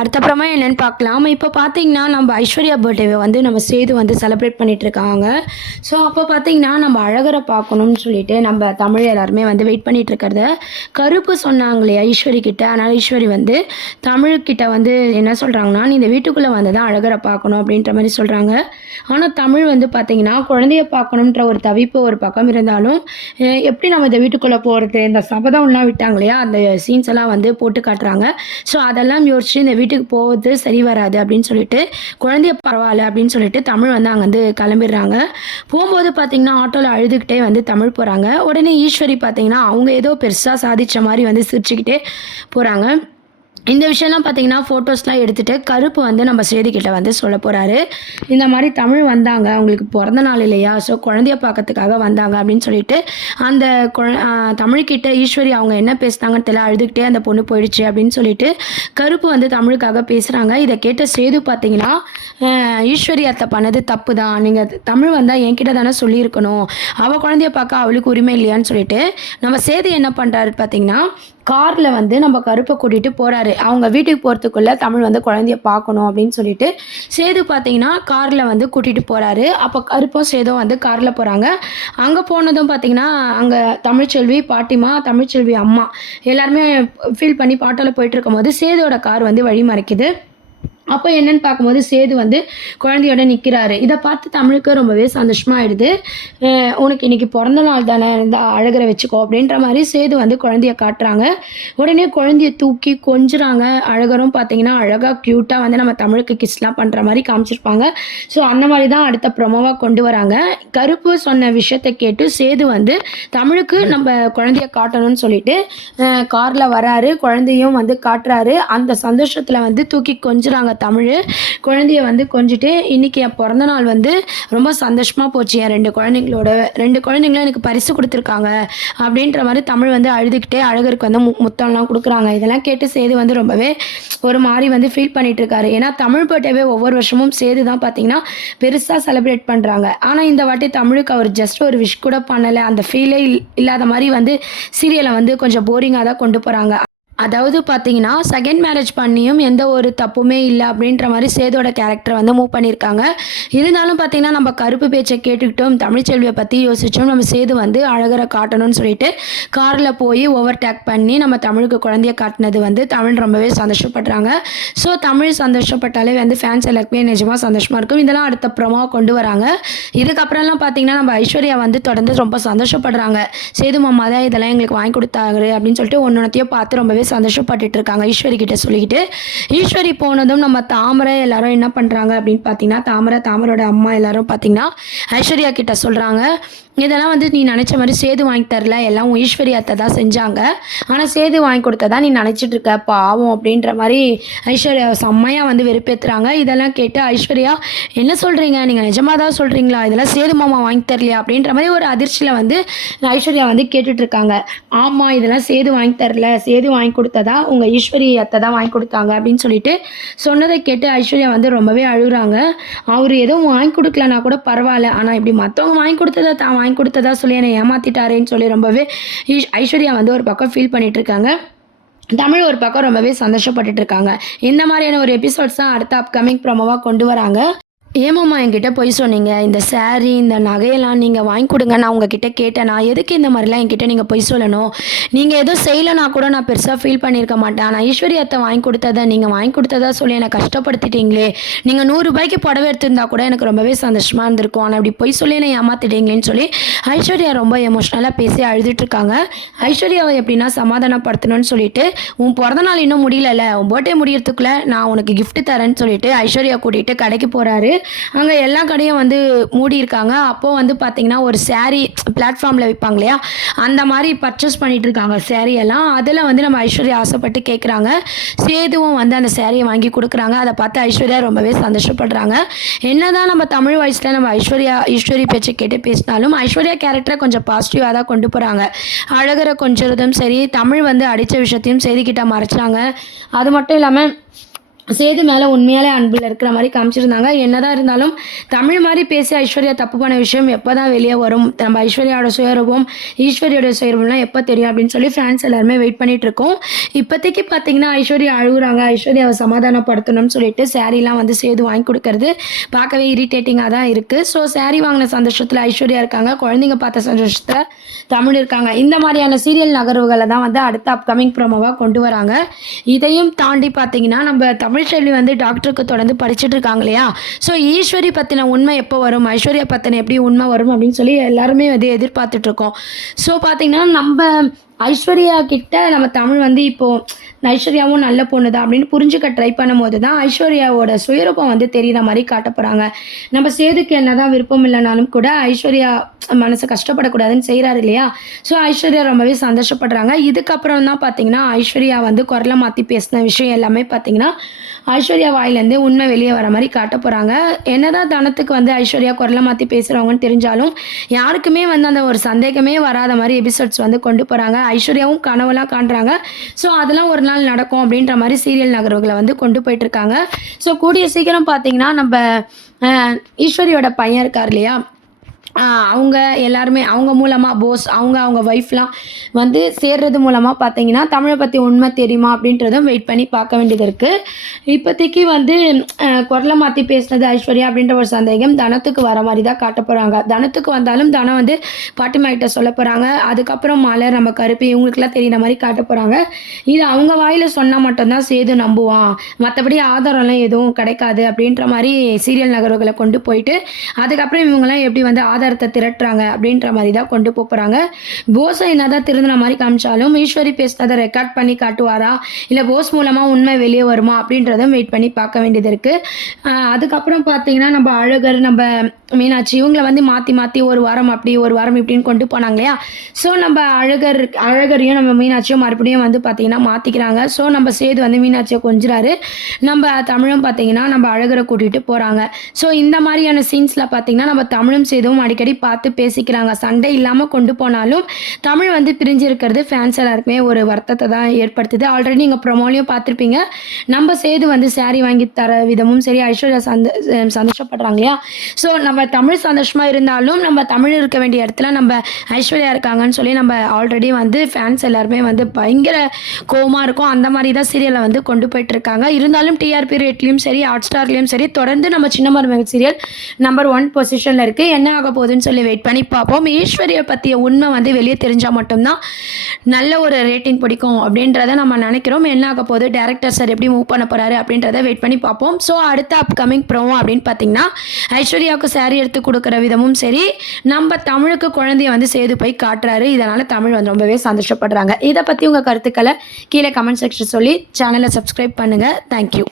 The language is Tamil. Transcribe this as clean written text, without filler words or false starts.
அடுத்தப்புறமா என்னென்னு பார்க்கலாம். இப்போ பார்த்தீங்கன்னா, நம்ம ஐஸ்வர்யா பர்த்டேவை வந்து நம்ம சேது வந்து செலிப்ரேட் பண்ணிகிட்ருக்காங்க. ஸோ அப்போ பார்த்தீங்கன்னா, நம்ம அழகரை பார்க்கணும்னு சொல்லிட்டு நம்ம தமிழ் எல்லாருமே வந்து வெயிட் பண்ணிகிட்ருக்கிறத கருப்பு சொன்னாங்களே ஐஸ்வரி கிட்ட. அதனால் ஐஸ்வரி வந்து தமிழ்கிட்ட வந்து என்ன சொல்கிறாங்கன்னா, "நீ இந்த வீட்டுக்குள்ளே வந்து தான் அழகரை பார்க்கணும்" அப்படின்ற மாதிரி சொல்கிறாங்க. ஆனால் தமிழ் வந்து பார்த்திங்கன்னா, குழந்தைய பார்க்கணுன்ற ஒரு தவிப்பு ஒரு பக்கம் இருந்தாலும், எப்படி நம்ம இந்த வீட்டுக்குள்ளே போகிறது, இந்த சபதம்லாம் விட்டாங்க இல்லையா, அந்த சீன்ஸ் எல்லாம் வந்து போட்டு காட்டுறாங்க. ஸோ அதெல்லாம் யோசிச்சு இந்த வீட்டுக்கு போவது சரி வராது அப்படின்னு சொல்லிட்டு, குழந்தைய பரவாயில்ல அப்படின்னு சொல்லிட்டு தமிழ் வந்து அங்கேருந்து கிளம்பிடுறாங்க. போகும்போது பார்த்தீங்கன்னா, ஆட்டோவில் அழுதுகிட்டே வந்து தமிழ் போகிறாங்க. உடனே ஈஸ்வரி பார்த்தீங்கன்னா, அவங்க ஏதோ பெருசாக சாதித்த மாதிரி வந்து சிரிச்சுக்கிட்டே போகிறாங்க. இந்த விஷயம்லாம் பார்த்தீங்கன்னா, ஃபோட்டோஸ்லாம் எடுத்துகிட்டு கருப்பு வந்து நம்ம சேதுக்கிட்ட வந்து சொல்ல போகிறாரு. இந்த மாதிரி தமிழ் வந்தாங்க, அவங்களுக்கு பிறந்த நாள் இல்லையா, ஸோ குழந்தைய பார்க்கறதுக்காக வந்தாங்க அப்படின்னு சொல்லிட்டு, அந்த தமிழ்கிட்ட ஈஸ்வரி அவங்க என்ன பேசுனாங்கன்னு தெரியல, அழுதுகிட்டே அந்த பொண்ணு போயிடுச்சு அப்படின்னு சொல்லிட்டு கருப்பு வந்து தமிழுக்காக பேசுகிறாங்க. இதை கேட்ட சேது பார்த்தீங்கன்னா, ஈஸ்வரி அத்தை பண்ணது தப்பு தான், நீங்கள் தமிழ் வந்தால் என்கிட்ட தானே சொல்லியிருக்கணும், அவள் குழந்தைய பார்க்க அவளுக்கு உரிமை இல்லையான்னு சொல்லிட்டு நம்ம சேது என்ன பண்ணுறாரு பார்த்தீங்கன்னா, காரில் வந்து நம்ம கருப்பை கூட்டிகிட்டு போகிறாரு. அவங்க வீட்டுக்கு போகிறதுக்குள்ளே தமிழ் வந்து குழந்தைய பார்க்கணும் அப்படின்னு சொல்லிட்டு சேது பார்த்தீங்கன்னா காரில் வந்து கூட்டிகிட்டு போகிறாரு. அப்போ கருப்பும் சேதும் வந்து காரில் போகிறாங்க. அங்கே போனதும் பார்த்தீங்கன்னா, அங்கே தமிழ்ச்செல்வி, பாட்டிமா, தமிழ்ச்செல்வி அம்மா எல்லாருமே ஃபீல் பண்ணி பாட்டோவில் போயிட்டு இருக்கும்போது சேதோட கார் வந்து வழி மறைக்குது. அப்போ என்னன்னு பார்க்கும்போது சேது வந்து குழந்தையோட நிற்கிறாரு. இதை பார்த்து தமிழுக்கு ரொம்பவே சந்தோஷமாயிடுது. உனக்கு இன்றைக்கி பிறந்த நாள் தானே, இந்த அழகரை வச்சுக்கோ அப்படின்ற மாதிரி சேது வந்து குழந்தைய காட்டுறாங்க. உடனே குழந்தைய தூக்கி கொஞ்சுறாங்க. அழகரும் பார்த்தீங்கன்னா அழகாக க்யூட்டாக வந்து நம்ம தமிழுக்கு கிஸ்லாம் பண்ணுற மாதிரி காமிச்சிருப்பாங்க. ஸோ அந்த மாதிரி தான் அடுத்த ப்ரொமோவாக கொண்டு வராங்க. கருப்பு சொன்ன விஷயத்தை கேட்டு சேது வந்து தமிழுக்கு நம்ம குழந்தைய காட்டணும்னு சொல்லிட்டு காரில் வராரு. குழந்தையும் வந்து காட்டுறாரு. அந்த சந்தோஷத்தில் வந்து தூக்கி கொஞ்சுறாங்க. தமிழ் குழந்தைய வந்து கொஞ்சிட்டு, இன்னைக்கு என் பிறந்த நாள் வந்து ரொம்ப சந்தோஷமாக போச்சு, என் 2 குழந்தைங்களும் எனக்கு பரிசு கொடுத்துருக்காங்க அப்படின்ற மாதிரி தமிழ் வந்து அழுதுகிட்டே அழகருக்கு வந்து முத்தம்லாம் கொடுக்குறாங்க. இதெல்லாம் கேட்டு சேது வந்து ரொம்பவே ஒரு மாதிரி வந்து ஃபீல் பண்ணிட்டு இருக்காரு. ஏன்னா தமிழ் பர்த்டேவே ஒவ்வொரு வருஷமும் சேது தான் பார்த்தீங்கன்னா பெருசாக செலிப்ரேட் பண்ணுறாங்க. ஆனால் இந்த வாட்டி தமிழுக்கு அவர் ஜஸ்ட் ஒரு விஷ் கூட பண்ணலை. அந்த ஃபீலே இல்லாத மாதிரி வந்து சீரியலை வந்து கொஞ்சம் போரிங்காக தான் கொண்டு போகிறாங்க. அதாவது பார்த்தீங்கன்னா, செகண்ட் மேரேஜ் பண்ணியும் எந்த ஒரு தப்புமே இல்லை அப்படின்ற மாதிரி சேதோட கேரக்டரை வந்து மூவ் பண்ணியிருக்காங்க. இருந்தாலும் பார்த்தீங்கன்னா, நம்ம கருப்பு பேச்சை கேட்டுக்கிட்டோம், தமிழ்ச்செல்வியை பற்றி யோசித்தோம், நம்ம சேது வந்து அழகரை காட்டணும்னு சொல்லிட்டு காரில் போய் ஓவர்டேக் பண்ணி நம்ம தமிழுக்கு குழந்தைய காட்டினது வந்து தமிழ் ரொம்பவே சந்தோஷப்படுறாங்க. ஸோ தமிழ் சந்தோஷப்பட்டாலே வந்து ஃபேன்ஸ் எல்லாருக்குமே நிஜமாக சந்தோஷமாக இருக்கும். இதெல்லாம் அடுத்த ப்ரோமோவாக கொண்டு வராங்க. இதுக்கப்புறம்லாம் பார்த்தீங்கன்னா, நம்ம ஐஸ்வர்யா வந்து தொடர்ந்து ரொம்ப சந்தோஷப்படுறாங்க. சேது மாமா தான் இதெல்லாம் எங்களுக்கு வாங்கி கொடுத்தாரு அப்படின்னு சொல்லிட்டு ஒன்னொன்னையும் பார்த்து ரொம்பவே சந்தோஷப்பட்டுட்டு இருக்காங்க ஈஸ்வரி கிட்ட சொல்லிக்கிட்டு. ஈஸ்வரி போனதும் நம்ம தாமரை எல்லாரும் என்ன பண்ணுறாங்க அப்படின்னு பார்த்தீங்கன்னா, தாமரோட அம்மா எல்லாரும் பார்த்தீங்கன்னா ஐஸ்வர்யா கிட்ட சொல்கிறாங்க, இதெல்லாம் வந்து நீ நினச்ச மாதிரி சேது வாங்கி தரல, எல்லாம் ஈஸ்வரி அத்தை தான் செஞ்சாங்க, ஆனால் சேது வாங்கி கொடுத்ததா நீ நினச்சிட்டு இருக்க பாவம் அப்படின்ற மாதிரி ஐஸ்வர்யா செம்மையாக வந்து வெறுப்பேற்றுறாங்க. இதெல்லாம் கேட்டு ஐஸ்வர்யா, என்ன சொல்கிறீங்க, நீங்கள் நிஜமாக தான் சொல்கிறீங்களா, இதெல்லாம் சேது மாமா வாங்கி தரலையா அப்படின்ற மாதிரி ஒரு அதிர்ச்சியில் வந்து ஐஸ்வர்யா வந்து கேட்டுட்ருக்காங்க. ஆமாம், இதெல்லாம் சேது வாங்கி தரல, சேது வாங்கி கொடுத்ததா உங்கள் ஈஸ்வரி அத்தை தான் வாங்கி கொடுத்தாங்க அப்படின்னு சொல்லிட்டு சொன்னதை கேட்டு ஐஸ்வர்யா வந்து ரொம்பவே அழுகுறாங்க. அவர் எதுவும் வாங்கி கொடுக்கலனா கூட பரவாயில்ல, ஆனால் இப்படி மற்றவங்க வாங்கி கொடுத்ததை தான் வாங்கி கொடுத்ததா சொல்லி என்னை ஏமாத்திட்டாரேன்னு சொல்லி ரொம்பவே ஐஸ்வர்யா வந்து ஒரு பக்கம் ஃபீல் பண்ணிட்டு இருக்காங்க. தமிழ் ஒரு பக்கம் ரொம்பவே சந்தோஷப்பட்டுட்டு இருக்காங்க. இந்த மாதிரியான ஒரு எபிசோட்ஸ் தான் அடுத்த அப்கமிங் ப்ரோமோவாக கொண்டு வராங்க. ஏமாம்மா என்கிட்ட போய் சொன்னீங்க, இந்த சாரீ இந்த நகையெல்லாம் நீங்கள் வாங்கி கொடுங்க நான் உங்ககிட்ட கேட்டேன், நான் எதுக்கு இந்த மாதிரிலாம் என்கிட்ட நீங்கள் போய் சொல்லணும், நீங்கள் எதுவும் செய்யலைனா கூட நான் பெருசாக ஃபீல் பண்ணியிருக்க மாட்டேன், ஆனால் ஐஸ்வர்யாத்தை வாங்கி கொடுத்ததை நீங்கள் வாங்கி கொடுத்ததா சொல்லி என்னை கஷ்டப்படுத்திட்டீங்களே, நீங்கள் 100 ரூபாய்க்கு புடவை எடுத்திருந்தா கூட எனக்கு ரொம்பவே சந்தோஷமாக இருந்திருக்கும், ஆனால் அப்படி போய் சொல்லி என்னை ஏமாத்திட்டீங்களேன்னு சொல்லி ஐஸ்வர்யா ரொம்ப எமோஷ்னலாக பேசி அழுதுட்டுருக்காங்க. ஐஸ்வர்யாவை எப்படின்னா சமாதானப்படுத்தணும்னு சொல்லிட்டு, உன் பிறந்த நாள் இன்னும் முடியல, உன் பர்த்டே முடியறதுக்குள்ளே நான் உனக்கு கிஃப்ட் தரேன்னு சொல்லிட்டு ஐஸ்வர்யா கூட்டிகிட்டு கடைக்கு போகிறாரு. அங்கே எல்லா கடையும் வந்து மூடி இருக்காங்க. அப்போது வந்து பார்த்திங்கன்னா ஒரு சாரீ பிளாட்ஃபார்மில் விற்பாங்க இல்லையா, அந்த மாதிரி பர்ச்சேஸ் பண்ணிகிட்டு இருக்காங்க சாரியெல்லாம். அதில் வந்து நம்ம ஐஸ்வர்யா ஆசைப்பட்டு கேட்குறாங்க. சேதுவும் வந்து அந்த சாரியை வாங்கி கொடுக்குறாங்க. அதை பார்த்து ஐஸ்வர்யா ரொம்பவே சந்தோஷப்படுறாங்க. என்னதான் நம்ம தமிழ் வாய்ஸில் நம்ம ஈஸ்வரி பேச்சை கேட்டு பேசினாலும் ஐஸ்வர்யா கேரக்டரை கொஞ்சம் பாசிட்டிவாக தான் கொண்டு போகிறாங்க. அழகரை கொஞ்சம் சரி, தமிழ் வந்து அடித்த விஷயத்தையும் செய்திக்கிட்ட மறைச்சாங்க. அது மட்டும் இல்லாமல் சேது மேலே உண்மையாலே அன்பில் இருக்கிற மாதிரி காமிச்சிருந்தாங்க. என்னதான் இருந்தாலும் தமிழ் மாதிரி பேசி ஐஸ்வர்யா தப்பு பண்ண விஷயம் எப்போ தான் வெளியே வரும், நம்ம ஐஸ்வர்யாவோட சுயரூபம் ஈஸ்வரியோட சுயரூபம்லாம் எப்போ தெரியும் அப்படின்னு சொல்லி ஃபேன்ஸ் எல்லாருமே வெயிட் பண்ணிட்டு இருக்கோம். இப்போதைக்கு பார்த்தீங்கன்னா ஐஸ்வர்யா அழுகுறாங்க, ஐஸ்வர்யாவை சமாதானப்படுத்தணும்னு சொல்லிட்டு சாரீலாம் வந்து சேது வாங்கி கொடுக்கறது பார்க்கவே இரிட்டேட்டிங்காக தான் இருக்குது. ஸோ சாரீ வாங்கின சந்தோஷத்தில் ஐஸ்வர்யா இருக்காங்க, குழந்தைங்க பார்த்த சந்தோஷத்தில் தமிழ் இருக்காங்க. இந்த மாதிரியான சீரியல் நகர்வுகளை தான் வந்து அடுத்த அப்கமிங் ப்ரோமோவாக கொண்டு வராங்க. இதையும் தாண்டி பார்த்தீங்கன்னா நம்ம தமிழ்ச்செல்வி வந்து டாக்டருக்கு தொடர்ந்து படிச்சுட்டு இருக்காங்க இல்லையா. ஸோ ஈஸ்வரி பற்றின உண்மை எப்போ வரும், ஐஸ்வர்யா பற்றின எப்படி உண்மை வரும் அப்படின்னு சொல்லி எல்லாருமே வந்து எதிர்பார்த்துட்ருக்கோம். ஸோ பார்த்தீங்கன்னா நம்ம ஐஸ்வர்யா கிட்ட நம்ம தமிழ் வந்து இப்போது ஐஸ்வர்யாவும் நல்ல பொண்ணு தான் அப்படின்னு புரிஞ்சுக்க ட்ரை பண்ணும்போது தான் ஐஸ்வர்யாவோட சுயரூபம் வந்து தெரிகிற மாதிரி காட்ட போகிறாங்க. நம்ம சேதுக்கு என்ன தான் விருப்பம் இல்லைனாலும் கூட ஐஸ்வர்யா மனசு கஷ்டப்படக்கூடாதுன்னு செய்கிறாரு இல்லையா. ஸோ ஐஸ்வர்யா ரொம்பவே சந்தோஷப்படுறாங்க. இதுக்கப்புறம் தான் பார்த்தீங்கன்னா ஐஸ்வர்யா வந்து குரலை மாற்றி பேசின விஷயம் எல்லாமே பார்த்தீங்கன்னா ஐஸ்வர்யா வாயிலேருந்து உண்மை வெளியே வர மாதிரி காட்ட போகிறாங்க. என்னதான் தனத்துக்கு வந்து ஐஸ்வர்யா குரலை மாற்றி பேசுகிறவங்கன்னு தெரிஞ்சாலும் யாருக்குமே வந்து அந்த ஒரு சந்தேகமே வராத மாதிரி எபிசோட்ஸ் வந்து கொண்டு போகிறாங்க. ஐஸ்வர்யாவும் கனவுலாம் காண்றாங்க. ஸோ அதெல்லாம் ஒரு நாள் நடக்கும் அப்படின்ற மாதிரி சீரியல் நகர்வுகளை வந்து கொண்டு போயிட்டுருக்காங்க. ஸோ கூடிய சீக்கிரம் பார்த்தீங்கன்னா நம்ம ஈஸ்வரியோட பையன் இருக்கார் இல்லையா, அவங்க எல்லாருமே அவங்க மூலமாக போஸ் அவங்க ஒய்ஃப்லாம் வந்து சேர்றது மூலமாக பார்த்தீங்கன்னா தமிழை பற்றி உண்மை தெரியுமா அப்படின்றதும் வெயிட் பண்ணி பார்க்க வேண்டியது இருக்குது. இப்போதைக்கு வந்து குரலை மாற்றி பேசுனது ஐஸ்வர்யா அப்படின்ற ஒரு சந்தேகம் தனத்துக்கு வர மாதிரி தான் காட்ட போகிறாங்க. தனத்துக்கு வந்தாலும் தனம் வந்து பாட்டிமாகிட்ட சொல்ல போகிறாங்க. அதுக்கப்புறம் மலர் நம்ம கருப்பு இவங்களுக்குலாம் தெரியுற மாதிரி காட்ட போகிறாங்க. இது அவங்க வாயில் சொன்னால் மட்டும்தான் சேது நம்புவான், மற்றபடி ஆதாரம்லாம் எதுவும் கிடைக்காது அப்படின்ற மாதிரி சீரியல் நகர்வுகளை கொண்டு போயிட்டு அதுக்கப்புறம் இவங்கெல்லாம் எப்படி வந்து ஆதாரத்தை திரட்டுறாங்க அப்படின்ற மாதிரி தான் கொண்டு போகிறாங்க. போஸை என்னதான் திருந்தின மாதிரி காமிச்சாலும் ஈஸ்வரி பேசினதை ரெக்கார்ட் பண்ணி காட்டுவாரா இல்லை போஸ் மூலமாக உண்மை வெளியே வருமா அப்படின்றதும் வெயிட் பண்ணி பார்க்க வேண்டியது இருக்குது. அதுக்கப்புறம் பார்த்தீங்கன்னா நம்ம அழகர் நம்ம மீனாட்சி இவங்களை வந்து மாற்றி மாற்றி ஒரு வாரம் அப்படி ஒரு வாரம் இப்படின்னு கொண்டு போனாங்க இல்லையா. ஸோ நம்ம அழகரையும் நம்ம மீனாட்சியும் மறுபடியும் வந்து பார்த்திங்கன்னா மாற்றிக்கிறாங்க. ஸோ நம்ம சேது வந்து மீனாட்சியை கொஞ்சிறாரு, நம்ம தமிழும் பார்த்திங்கன்னா நம்ம அழகரை கூட்டிகிட்டு போகிறாங்க. ஸோ இந்த மாதிரியான சீன்ஸில் பார்த்திங்கன்னா நம்ம தமிழும் சேதுவும் அடிக்கடி பார்த்து பேசிக்கிறாங்க. சண்டை இல்லாமல் கொண்டு போனாலும் தமிழ் வந்து பிரிஞ்சு இருக்கிறது ஃபேன்ஸ் எல்லாருக்குமே ஒரு வருத்தத்தை தான் ஏற்படுத்துது. ஆல்ரெடி நீங்கள் ப்ரொமோலையும் பார்த்துருப்பீங்க, நம்ம சேது வந்து சாரீ வாங்கி தர விதமும் சரி ஐஸ்வர்யா சந்தோஷப்படுறாங்க இல்லையா. ஸோ நம்ம தமிழ் சந்தோஷமாக இருந்தாலும் நம்ம தமிழ் இருக்க வேண்டிய இடத்துல நம்ம ஐஸ்வர்யா இருக்காங்கன்னு சொல்லி நம்ம ஆல்ரெடி வந்து ஃபேன்ஸ் எல்லாருமே வந்து பயங்கர கோவமாக இருக்கும். அந்த மாதிரி தான் சீரியலை வந்து கொண்டு போயிட்டுருக்காங்க. இருந்தாலும் டிஆர்பி ரேட்லேயும் சரி ஹாட் ஸ்டார்லேயும் சரி தொடர்ந்து நம்ம சின்ன மருமகள் சீரியல் நம்பர் 1 பொசிஷனில் இருக்குது. என்ன ஆக போகுதுன்னு சொல்லி வெயிட் பண்ணி பார்ப்போம். ஈஸ்வரியை பற்றிய உண்மை வந்து வெளியே தெரிஞ்சால் மட்டும்தான் நல்ல ஒரு ரேட்டிங் பிடிக்கும் அப்படின்றத நம்ம நினைக்கிறோம். என்ன ஆக போகுது, டேரக்டர் சார் எப்படி மூவ் பண்ண போகிறாரு அப்படின்றத வெயிட் பண்ணி பார்ப்போம். ஸோ அடுத்த அப்கமிங் ப்ரோமோ அப்படின்னு பார்த்தீங்கன்னா ஐஸ்வர்யாவுக்கு சாரீ எடுத்து கொடுக்குற விதமும் சரி நம்ம தமிழுக்கு குழந்தைய வந்து சேது போய் காட்டுறாரு. இதனால் தமிழ் வந்து ரொம்பவே சந்தோஷப்படுறாங்க. இதை பற்றி உங்கள் கருத்துக்களை கீழே கமெண்ட் செக்ஷன் சொல்லி சேனலை சப்ஸ்கிரைப் பண்ணுங்கள். தேங்க்யூ.